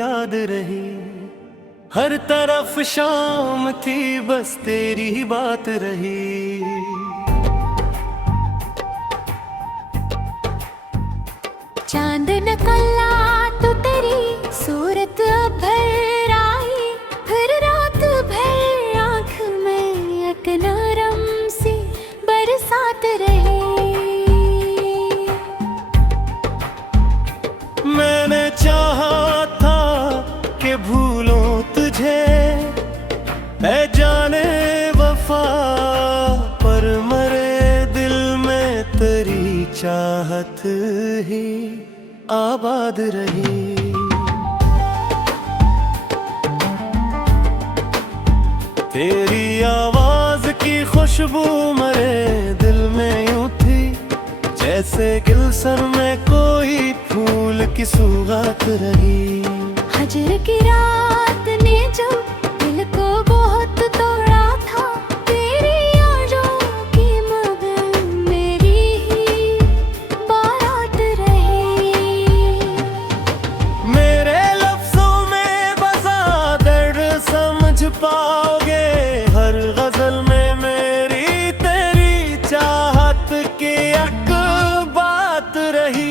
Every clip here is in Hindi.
याद रही। हर तरफ शाम थी बस तेरी ही बात रही। चांद निकला तो तेरी सूरत भर आई, फिर रात भर आँख में एक नरम सी बरसात रही। मैंने चाहा था कि भूलूं तुझे ऐ जाने वफा, पर मरे दिल में तेरी चाहत ही आबाद रही। तेरी आवाज की खुशबू मरे दिल में यूं थी, जैसे गुलशन में कोई फूल की सुगंध रही। हजर की रात ने जो दिल को बहुत तोड़ा था, तेरी यादों की मगर मेरी ही बारात रही। मेरे लफ्जों में बसा दर्द समझ पाओगे, हर गजल में मेरी तेरी चाहत की एक बात रही।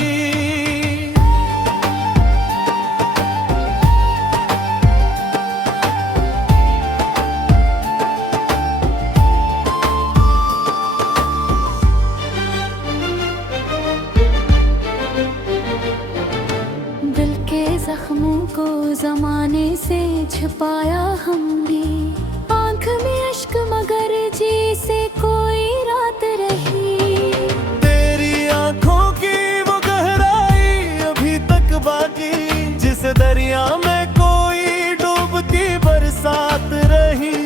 दिल के जख्मों को जमाने से छुपाया हमने, आंख में अश्क मगर जी से कोई रात रही। तेरी आंखों की वो गहराई अभी तक बाकी, जिस दरिया में कोई डूबती बरसात रही।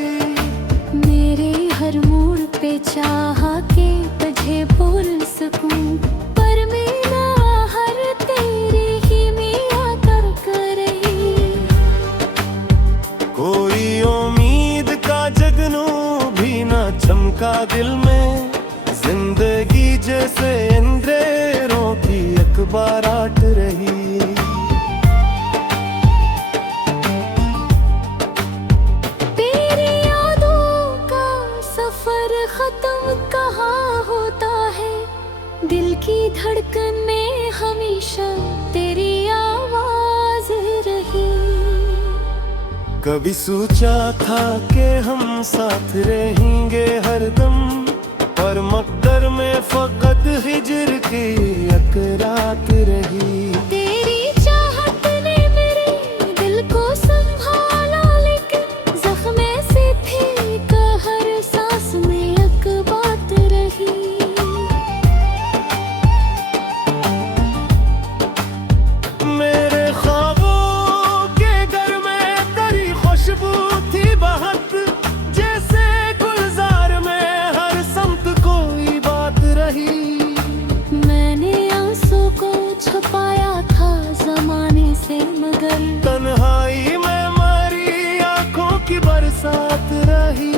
मेरे हर मोड़ पे चाहा के तुझे भूल सकूं, पर मेरा हर तेरी ही मिया कर रही। कोई उम्मीद का जगनू भी ना चमका दिल में, जिंदगी जैसे अंधेरों की अखबारात रही। तेरी यादों का सफर खत्म कहाँ होता है, दिल की धड़कन में हमेशा तेरी आवाज रही। कभी सोचा था कि हम साथ रहेंगे हरदम, पर मकदर में फकत हिजर की एक रात रही। तेरी चाहत ने मेरे दिल को संभाला, लेकिन जख्मे से थी का हर सांस में एक बात रही। मेरे ख्वाबों के घर में तेरी खुशबू थी बहत, जैसे गुलजार में हर समत कोई बात रही। मैंने आंसू को छुपाया था जमाने से, मगर तन्हाई में मारी आंखों की बरसात रही।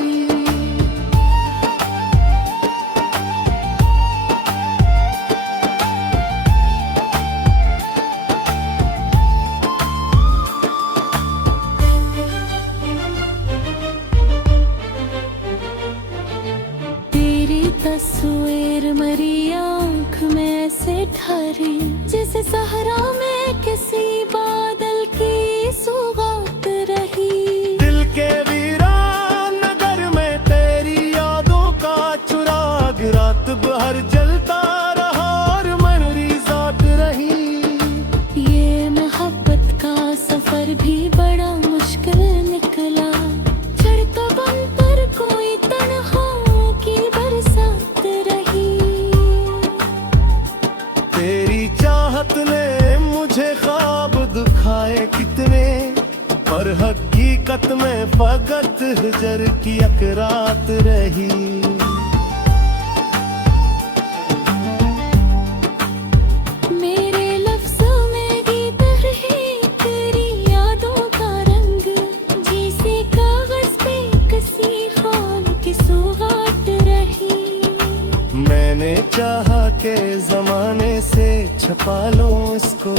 तेरी तस्वीर मरी आँख में ऐसे ठहरी, जैसे सहरा में किसी बादल की सौगात रही। दिल के वीरान नगर में तेरी यादों का चुराग रात भर जलता रहा और मनरी जात रही। ये मोहब्बत का सफर भी बड़ा मुश्किल निकला, चढ़ता बन पर कोई तन्हाओं की बरसात रही। तेरी चाहत ने मुझे ख्वाब दिखाए कितने, पर हकीकत में फकत हिजर की एक रात रही। मेरे लफ्ज़ों में गीत रही तेरी यादों का रंग, जिसे कागज पे किसी ख्वाब की सौगात रही। मैंने चाहा के जमाने से छपा लो इसको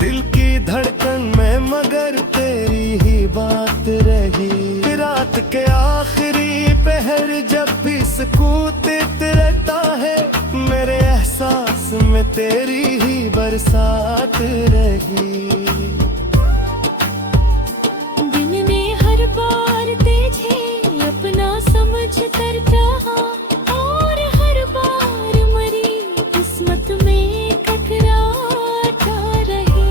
दिल की धड़कन में, मगर बरसात रही। दिन ने हर बार तुझे अपना समझ कर चाहा, और हर बार मरी किस्मत में टकराता रही।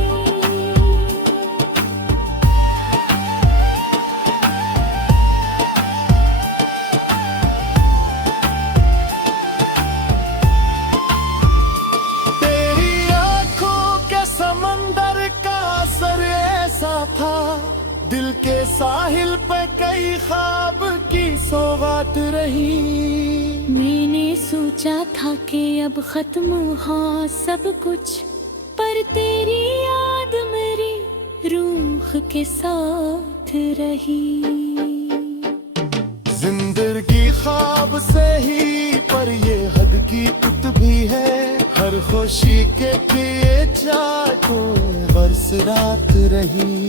तेरी आंखों के समंदर का असर ऐसा था, दिल के साहिल पे कई ख्वाब की सौगात रही। मैंने सोचा था कि अब खत्म हो सब कुछ, पर तेरी याद मेरी रूह के साथ रही। जिंदगी ख्वाब से ही पर ये हद की तुत भी है, हर खुशी के लिए चाहतों बरस रात रही।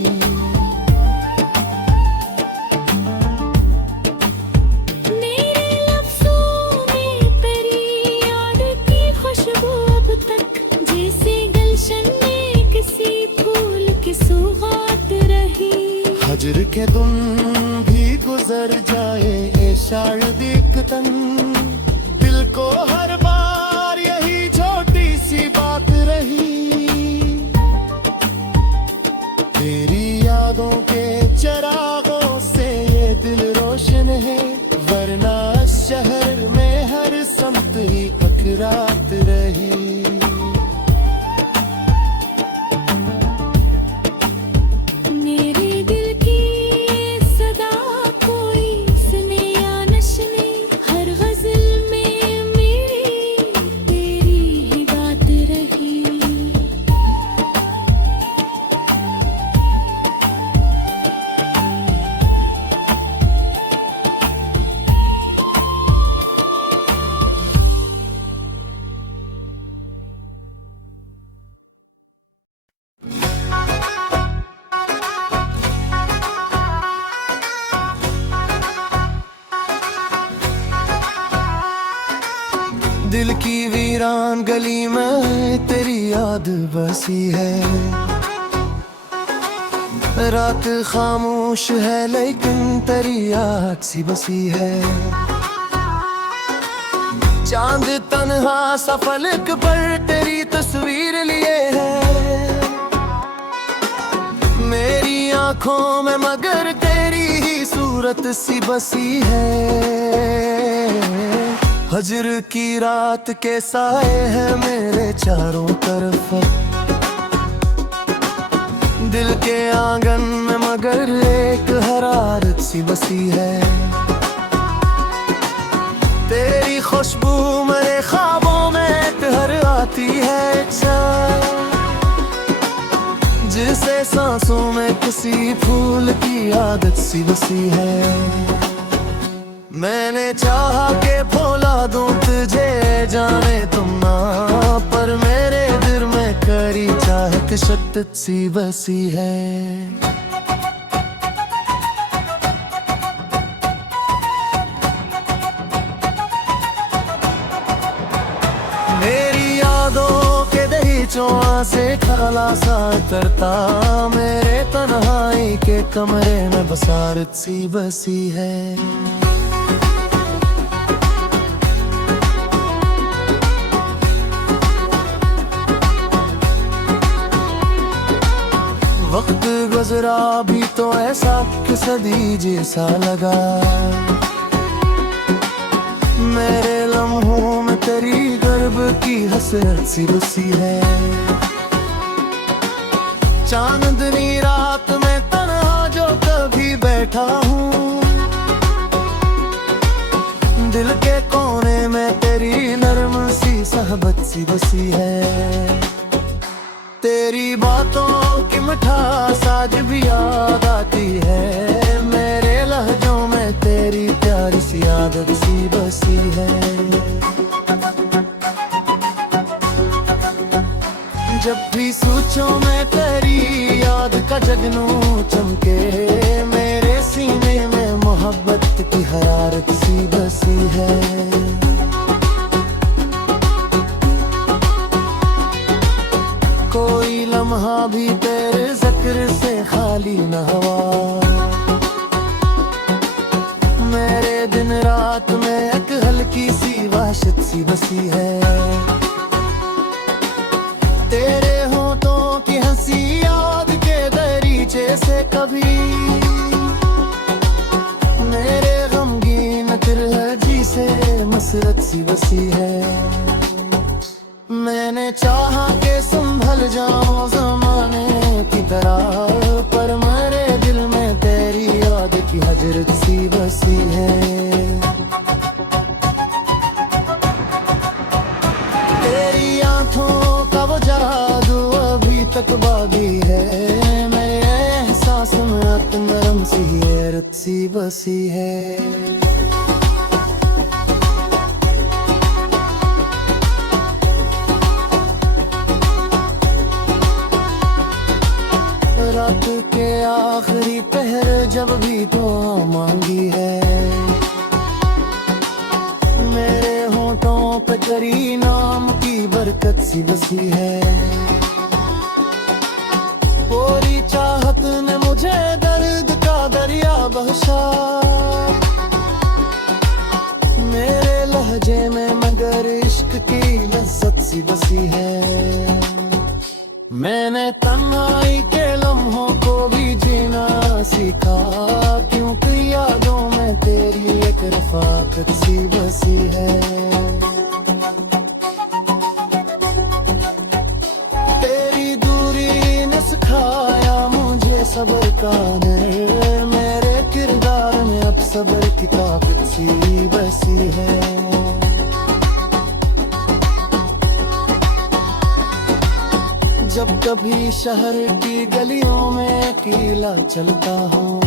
मेरे लफ्ज़ों में तेरी याद की खुशबू अब तक, जैसे गुलशन में किसी फूल की सौगात रही। हजर के दिन भी गुजर जाए ये शारदीक तन, दिल को हर बार यही छोटी सी बात रही। तेरी यादों के चरागों से ये दिल रोशन है, वरना शहर में हर समत ही खतरात रही। मेरे दिल की ये सदा कोई सुने या न सुने, हर गजल में मेरी तेरी ही बात रही। दिल की वीरान गली में तेरी याद बसी है, रात खामोश है लेकिन तेरी याद सी बसी है। चांद तन्हा सा फलक पर तेरी तस्वीर लिए है, मेरी आंखों में मगर तेरी ही सूरत सी बसी है। हजर की रात के साए हैं मेरे चारों तरफ, दिल के आंगन में मगर एक हरारत सी बसी है। तेरी खुशबू मेरे ख्वाबों में ठहर आती है, जिसे सांसों में किसी फूल की आदत सी बसी है। मैंने चाहा के भोला दूं तुझे जाने तुम ना, पर मेरे दिल में करी चाहत शद्दत सी बसी है। मेरी यादों के दहीचों से खाला सा करता, मेरे तन्हाई के कमरे में बसारत सी बसी है। वक्त गुजरा भी तो ऐसा कि सदी जैसा लगा, मेरे लम्हों में तेरी गर्भ की हसरत सी बसी है। चांदनी रात में तन्हा जो कभी बैठा हूँ, दिल के कोने में तेरी नर्म सी सहबत सी बसी है। तेरी बातों की मिठास आज भी याद आती है, मेरे लहजों में तेरी प्यारी सी आदत सी बसी है। जब भी सोचो मैं तेरी याद का जगनू चमके, मेरे सीने में मोहब्बत की हरारत सी बसी है। लम्हा भी तेरे जिक्र से खाली न हुआ। मेरे दिन रात में एक हल्की सी वहशत सी बसी है। तेरे होठों की हंसी याद के दरीचे से कभी मेरे गमगीन तिरहजी से मसरत सी बसी है। मैंने चाहा के संभल जाऊं ज़माने की तरह, पर मेरे दिल में तेरी याद की हजरत सी बसी है। तेरी आंखों का वो जादू अभी तक बाकी है। मेरे एहसास में अत नरम सी हैरत सी बसी है। रात के आखिरी पहर जब भी दुआ मांगी है, मेरे होठों पे तेरी नाम की बरकत सी बसी है। पूरी चाहत ने मुझे दर्द का दरिया बख्शा, मेरे लहजे में मगर इश्क की लज्जत सी बसी है। मैंने तन्हाई के लम्हों को भी जीना सीखा, क्योंकि यादों में तेरी एक रफाकत सी बसी है। तेरी दूरी ने सिखाया मुझे सब्र का नर, मेरे किरदार में अब सब्र की ताकत सी बसी है। जब कभी शहर की गलियों में अकेला चलता हूँ,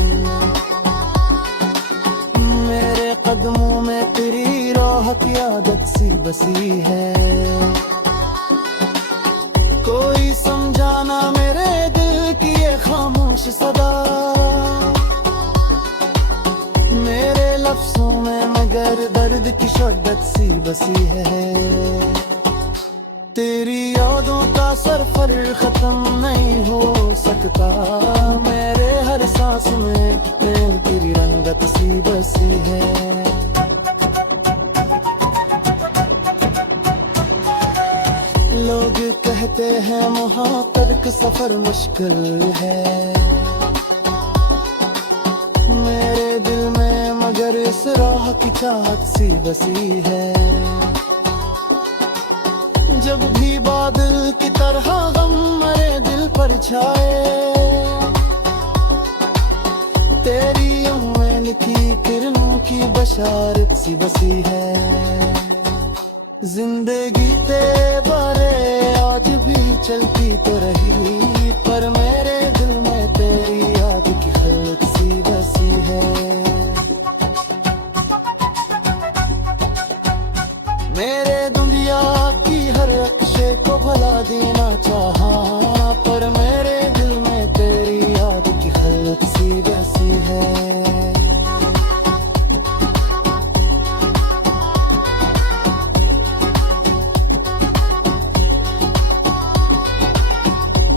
मेरे कदमों में तेरी राह की आदत सी बसी है। कोई समझाना मेरे दिल की ये खामोश सदा, मेरे लफ्जों में मगर दर्द की शिद्दत सी बसी है। तेरी यादों का सफर खत्म नहीं हो सकता, मेरे हर सांस में तेरी रंगत सी बसी है। लोग कहते हैं मुहाफ़िर का सफर मुश्किल है, मेरे दिल में मगर इस राह की चाहत सी बसी है। जब भी बादल की तरह गम मेरे दिल पर छाए, तेरी में लिखी किरणों की बशारत सी बसी है। जिंदगी तेरे बारे आज भी चलती तो रही, पर मेरे दिल में तेरी याद की खलक सी बसी है। मेरे दुनिया की हर अक्शे को भला देना चाहा, पर मेरे दिल में तेरी याद की खलक सी बसी है।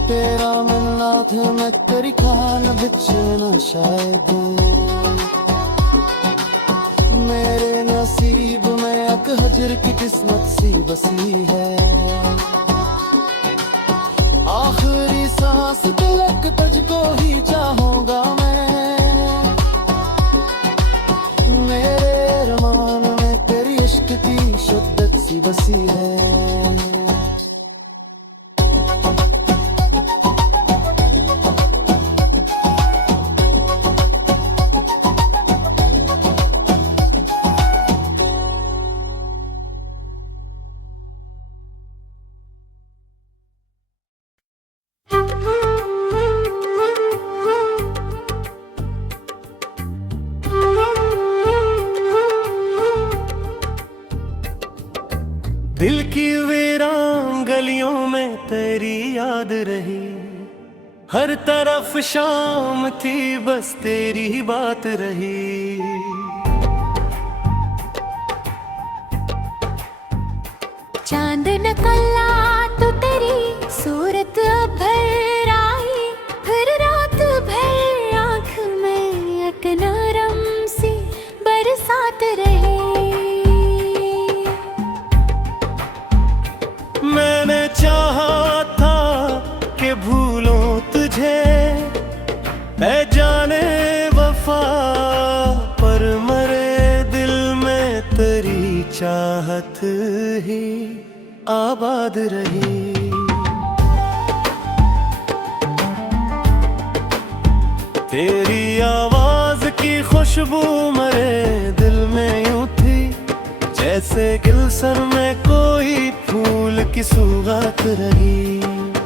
तेरा मिलना था मैं तेरी खान बिछना शायद, मेरे नसीब में एक हजर की किस्मत सी बसी है। आखिरी सांस तलक तुझको ही चाहूंगा मैं, मेरे अरमान में तेरी इश्क की शिद्दत सी बसी है। दिल की वीरान गलियों में तेरी याद रही, हर तरफ शाम थी बस तेरी ही बात रही। चांद निकला तो तेरी सूरत भर बात रही। मैंने चाहा था कि भूलूं तुझे ऐ जाने वफा, पर मरे दिल में तेरी चाहत ही आबाद रही। तेरी आवाज की खुशबू मेरे दिल में यूं थी, जैसे गुलशन में कोई फूल की सुगंध रही।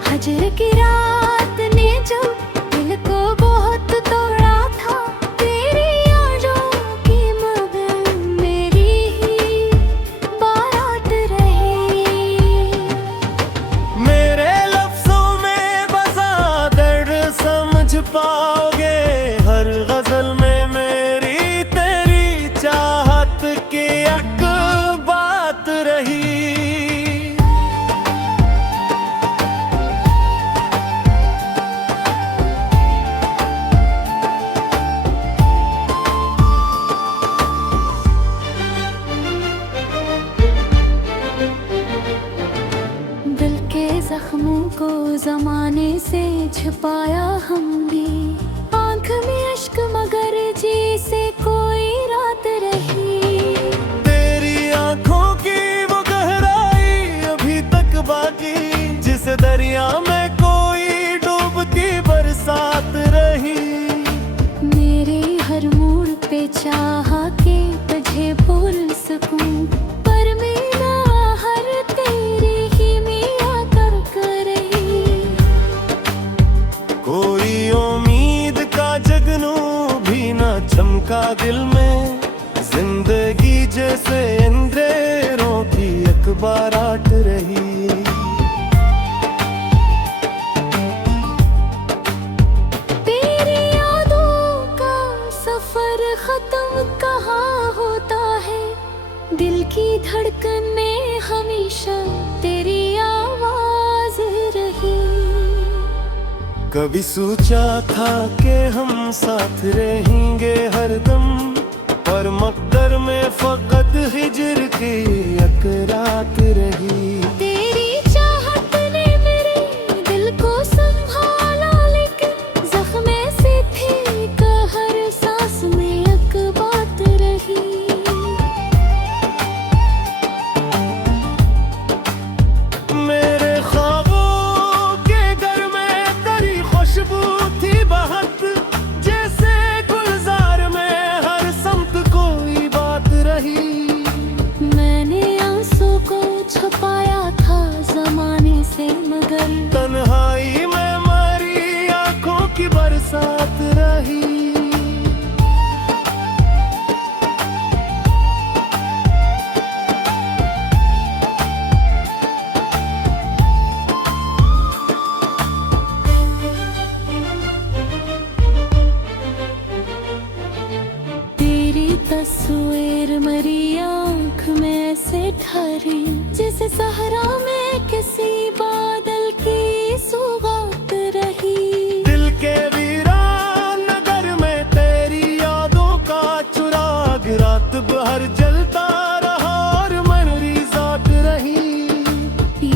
हजर की रात ने जो दिल को बहुत तोड़ा था, तेरी यादों की मगर मेरी ही बारात रही। मेरे लफ्जों में बसा दर्द समझ पाओगे, हर गजल में मेरी तेरी चाहत की एक बात रही। दिल के जख्मों को जमाने से छुपाया हमने, आंख में अश्क मगर जी से कोई रात रही। तेरी आंखों की वो गहराई अभी तक बाकी, जिस दरिया में कोई डूबती बरसात रही। मेरे हर मोड़ पे चाहा के तुझे भूल सकूं, पर मेरा हर तेरी ही मिया कर रही। कोई उम्मीद का जगनू भी ना चमका दिल में, जिंदगी जैसे अंधेरों की अखबारात रही। तेरी यादों का सफर खत्म कहाँ होता है, दिल की धड़कन में हमेशा तेरी आवाज रही। कभी सोचा था कि हम साथ रहेंगे हरदम, पर मकदर में फकत हिजर की एक रात रही। तेरी चाहत ने मेरे दिल को संभाला, लेकिन जख्मे से थी हर सांस में एक बात रही। मेरे ख्वाबों के घर में तेरी खुशबू थी बहत, जैसे गुलजार में हर समत कोई बात रही। मैंने आंसू को छुपाया था जमाने से, मगर तन्हाई में मारी आंखों की बरसात रही। तेरी तस्वीर मेरी आंख में से ठहरी, जैसे सहरा में किसी बादल की सौगात रही। दिल के वीरान नगर में तेरी यादों का चुराग रात भर जलता रहा और मेरी जात रही।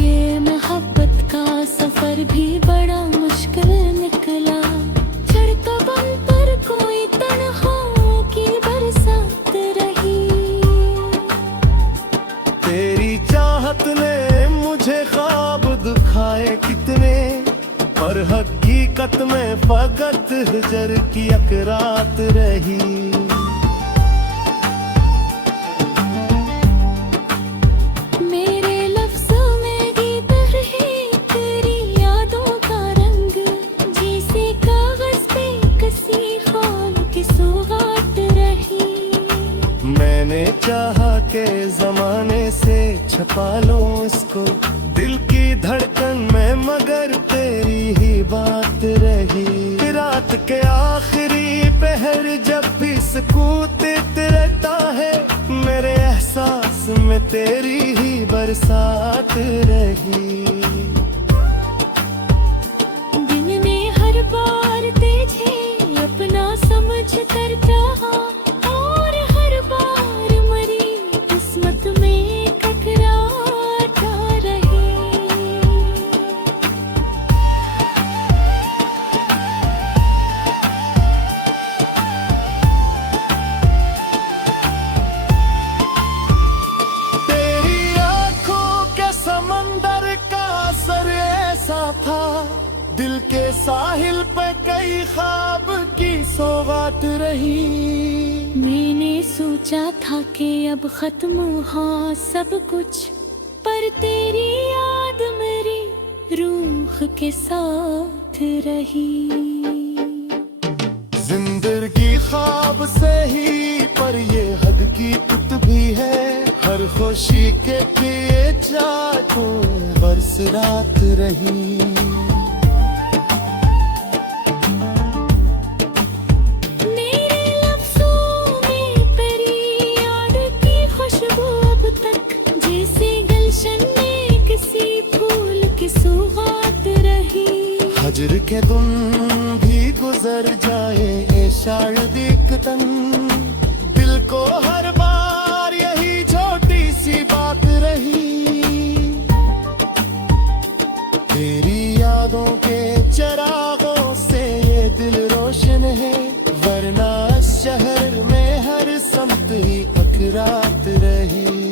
ये मोहब्बत का सफर भी बड़ा मुश्किल निकला, चढ़ता बम पर कोई तन्हाओं की बरसात रही। तेरी चाहत ने मुझे ख्वाब दिखाए कितने, पर हकीकत में फकत हिजर की एक रात रही। मेरे लफ्ज़ों में गीत रही तेरी यादों का रंग, जैसे कागज पे कसी ख्वाब की सौगात रही। मैंने चाहा के जमाने से छपा लो इसको दिल की धड़कन में, मगर तेरी ही बात रही। रात के आखिरी पहर जब भी सुकूत रहता है, मेरे एहसास में तेरी ही बरसात रही। दिन ने हर बार तुझे अपना समझ कर चाहा, और हर बार सौगात रही। मैंने सोचा था कि अब खत्म हो सब कुछ, पर तेरी याद मेरी रूह के साथ रही। जिंदगी ख्वाब से ही, पर ये हद की तुत भी है। हर खुशी के लिए चाहूं बरस रात रही। मेरे लफ्ज़ों में तेरी याद की खुशबू अब तक, जैसे गुलशन में किसी फूल की सौगात रही। हजर के दिन भी गुजर जाए ये शायद तन, दिल को हर बार यही छोटी सी बात रही। तेरी यादों के चरागों से ये दिल रोशन है, वरना शहर में हर समत ही अखरात रही।